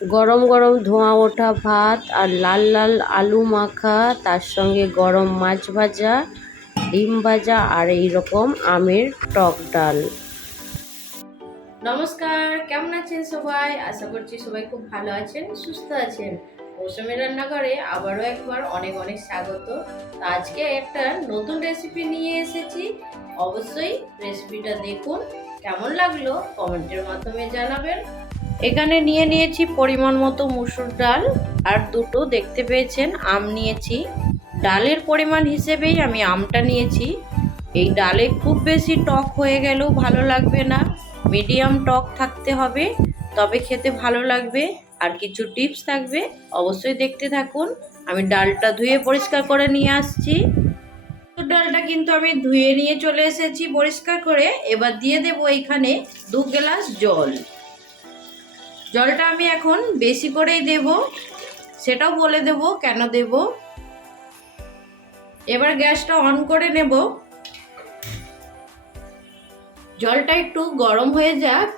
গরম গরম ধোঁয়া ওঠা ভাত আর লাল লাল আলু মাখা, তার সঙ্গে গরম মাছ ভাজা, ডিম ভাজা আর এই রকম আমের টক ডাল। নমস্কার, কেমন আছেন সবাই? আশা করছি সবাই খুব ভালো আছেন, সুস্থ আছেন। মৌসুমি রান্নাঘরে আবারও একবার অনেক অনেক স্বাগত। আজকে একটা নতুন রেসিপি নিয়ে এসেছি। অবশ্যই রেসিপিটা দেখুন, কেমন লাগল? কমেন্টের মাধ্যমে জানাবেন। এখানে নিয়ে নিয়েছি পরিমাণ মতো মুসুর ডাল, আর দুটো দেখতে পেয়েছেন, আম নিয়েছি। ডালের পরিমাণ হিসেবেই আমি আমটা নিয়েছি। এই ডালে খুব বেশি টক হয়ে গেলেও ভালো লাগবে না। মিডিয়াম টক থাকতে হবে, তবে খেতে ভালো লাগবে। আর কিছু টিপস থাকবে, অবশ্যই দেখতে থাকুন। আমি ডালটা ধুয়ে পরিষ্কার করে নিয়ে আসছি। মুসুর ডালটা কিন্তু আমি ধুয়ে নিয়ে চলে এসেছি পরিষ্কার করে। এবার দিয়ে দেবো এইখানে দু গ্লাস জল। জলটা আমি এখন বেশি করেই দেব। সেটাও বলে দেব কেন দেব। এবার গ্যাসটা অন করে নেব। জলটা একটু গরম হয়ে যাক।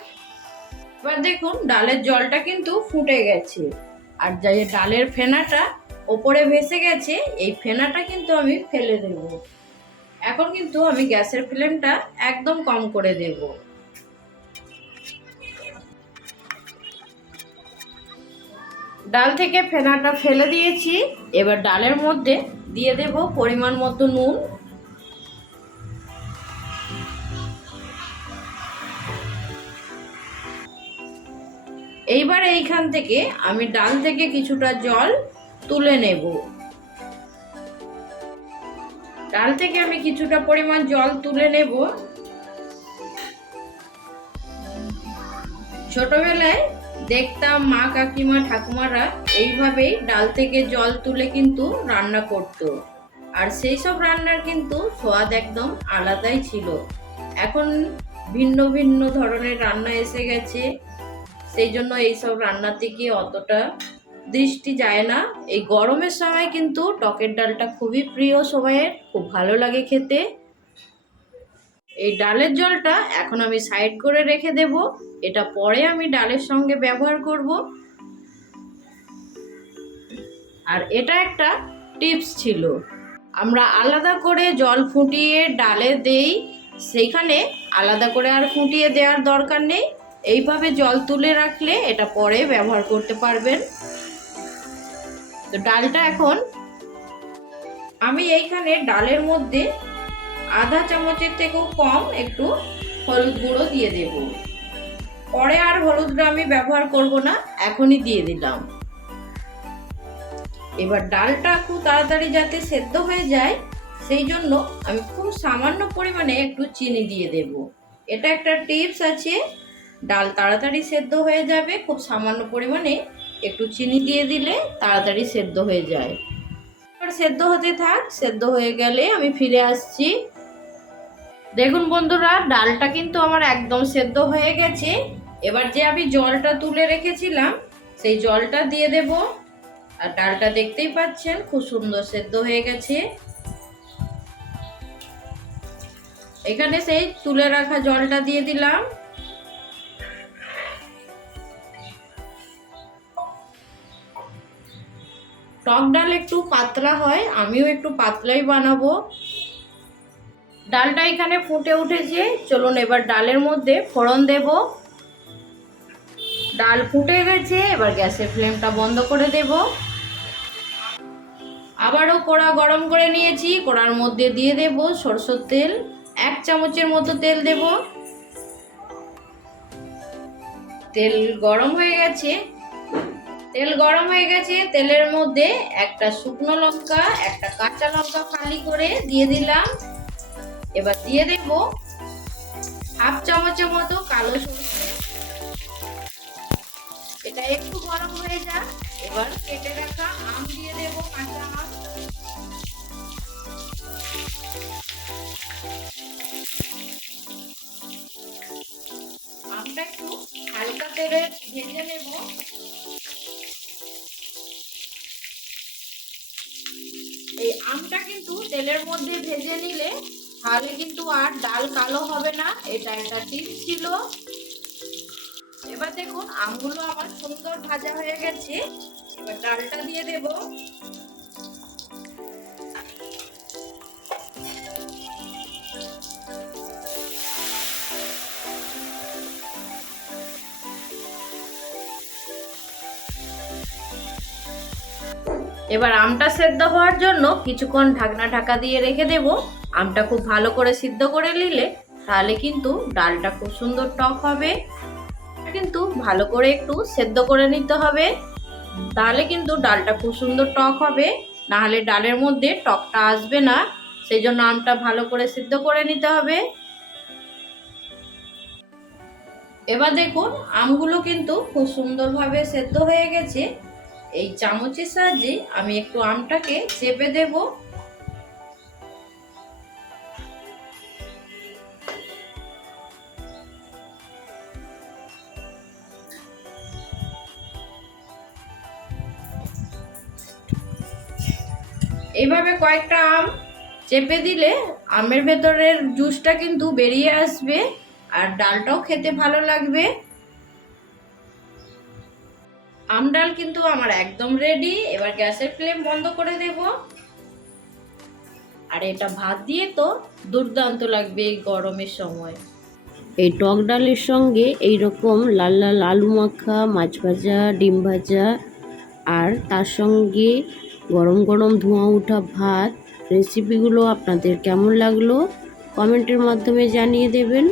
এবার দেখুন, ডালের জলটা কিন্তু ফুটে গেছে। আর যে ডালের ফেনাটা ওপরে ভেসে গেছে, এই ফেনাটা কিন্তু আমি ফেলে দেব। এখন কিন্তু আমি গ্যাসের ফ্লেমটা একদম কম করে দেবো। ডাল থেকে ফেনাটা ফেলে দিয়েছি। এবার ডালের মধ্যে দিয়ে দেব পরিমাণ মতো নুন। এইবার এইখান থেকে আমি ডাল থেকে কিছুটা জল তুলে নেব। ডাল থেকে আমি কিছুটা পরিমাণ জল তুলে নেব। ছোটবেলায় দেখতাম মা কাকিমা ঠাকুমারা এইভাবেই ডাল থেকে জল তুলে কিন্তু রান্না করত। আর সেই সব রান্নার কিন্তু স্বাদ একদম আলাদাই ছিল। এখন ভিন্ন ভিন্ন ধরনের রান্না এসে গেছে। সেই জন্য এইসব রান্নাতে কি অতটা দৃষ্টি যায় না। এই গরমের সময় কিন্তু টকের ডালটা খুবই প্রিয় সবাইয়ের খুব ভালো লাগে খেতে। এই ডালের জলটা এখন আমি সাইড করে রেখে দেব। এটা পরে আমি ডালের সঙ্গে ব্যবহার করব। আর এটা একটা টিপস ছিল। আমরা আলাদা করে জল ফুটিয়ে ডালে দেই, সেইখানে আলাদা করে আর ফুটিয়ে দেওয়ার দরকার নেই। এইভাবে জল তুলে রাখলে এটা পরে ব্যবহার করতে পারবেন। তো ডালটা এখন আমি এইখানে ডালের মধ্যে আধা চামচের থেকেও কম একটু হলুদ গুঁড়ো দিয়ে দেব। পরে আর হলুদটা আমি ব্যবহার করব না, এখনই দিয়ে দিলাম। এবার ডালটা খুব তাড়াতাড়ি যাতে সেদ্ধ হয়ে যায়, সেই জন্য আমি খুব সামান্য পরিমাণে একটু চিনি দিয়ে দেব। এটা একটা টিপস আছে, ডাল তাড়াতাড়ি সেদ্ধ হয়ে যাবে, খুব সামান্য পরিমাণে একটু চিনি দিয়ে দিলে তাড়াতাড়ি সেদ্ধ হয়ে যায়। এবার সেদ্ধ হতে থাক, সেদ্ধ হয়ে গেলে আমি ফিরে আসছি। দেখুন বন্ধুরা, ডালটা কিন্তু আমার একদম সেদ্ধ হয়ে গেছে। এবার যে আমি জলটা তুলে রেখেছিলাম, সেই জলটা দিয়ে দেব। আর ডালটা দেখতেই পাচ্ছেন, খুব সুন্দর সেদ্ধ হয়ে গেছে। এখানে সেই তুলে রাখা জলটা দিয়ে দিলাম। টক ডাল একটু পাতলা হয়, আমিও একটু পাতলাই বানাবো। ডালটা এখানে ফুটে উঠেছে। চলুন এবার ডালের মধ্যে ফোড়ন দেব। ডাল ফুটে গেছে, এবার গ্যাসের ফ্লেমটা বন্ধ করে দেব। আবারও কড়া গরম করে নিয়েছি, কড়ার মধ্যে দিয়ে দেব সরষের তেল। এক চামচের মতো তেল দেব। তেল গরম হয়ে গেছে। তেল গরম হয়ে গেছে, তেলের মধ্যে একটা শুকনো লঙ্কা, একটা কাঁচা লঙ্কা ফালি করে দিয়ে দিলাম। এবার দিয়ে দেব হাফ চামচের মতো কালো সরষে। এটা একটু গরম হয়ে যাক। এবার কেটে রাখা আম দিয়ে দেব কাঁচা আম। আমটা একটু হালকা তেলে ভেজে নেব। এই আমটা কিন্তু তেলের মধ্যে ভেজে নিলে তাহলে কিন্তু আর ডাল কালো হবে না, এটা একটা টিপস ছিল। এবার দেখুন, আমগুলো আমার সুন্দর ভাজা হয়ে গেছে। এবার ডালটা দিয়ে দেব। এবার আমটা সেদ্ধ হওয়ার জন্য কিছুক্ষণ ঢাকনা ঢাকা দিয়ে রেখে দেব। আমটা খুব ভালো করে সিদ্ধ করে নিলে তাহলে কিন্তু ডালটা খুব সুন্দর টক হবে। কিন্তু ভালো করে একটু সেদ্ধ করে নিতে হবে। তাহলে কিন্তু ডালটা খুব সুন্দর টক হবে। নাহলে ডালের মধ্যে টকটা আসবে না। সেই জন্য আমটা ভালো করে সিদ্ধ করে নিতে হবে। এবার দেখুন, আমগুলো কিন্তু খুব সুন্দরভাবে সেদ্ধ হয়ে গেছে। এই চামচের সাহায্যে আমি একটু আমটাকে চেপে দেব। এইভাবে কয়েকটা আম চেপে দিলে আমের ভেতরের জুসটা কিন্তু বেরিয়ে আসবে আর ডালটাও খেতে ভালো লাগবে। আম ডাল কিন্তু আমার একদম রেডি এবার গ্যাসের ফ্লেম বন্ধ করে দেব। আর এটা ভাত দিয়ে তো দুর্দান্ত লাগবে এই গরমের সময়। এই টক ডালের সঙ্গে এই রকম লাল লাল আলু মাখা, মাছ ভাজা, ডিম ভাজা, আর তার সঙ্গে গরম গরম ধোঁয়া ওঠা ভাত রেসিপিগুলো আপনাদের কেমন লাগল? কমেন্টের মাধ্যমে জানিয়ে দেবেন।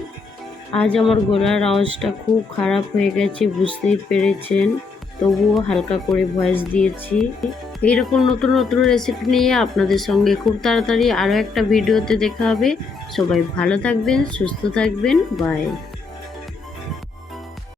আজ আমার গলার আওয়াজটা খুব খারাপ হয়ে গেছে, বুঝতেই পেরেছেন। তবুও হালকা করে ভয়েস দিয়েছি। এইরকম নতুন নতুন রেসিপি নিয়ে আপনাদের সঙ্গে খুব তাড়াতাড়ি আরও একটা ভিডিওতে দেখা হবে। সবাই ভালো থাকবেন, সুস্থ থাকবেন বাই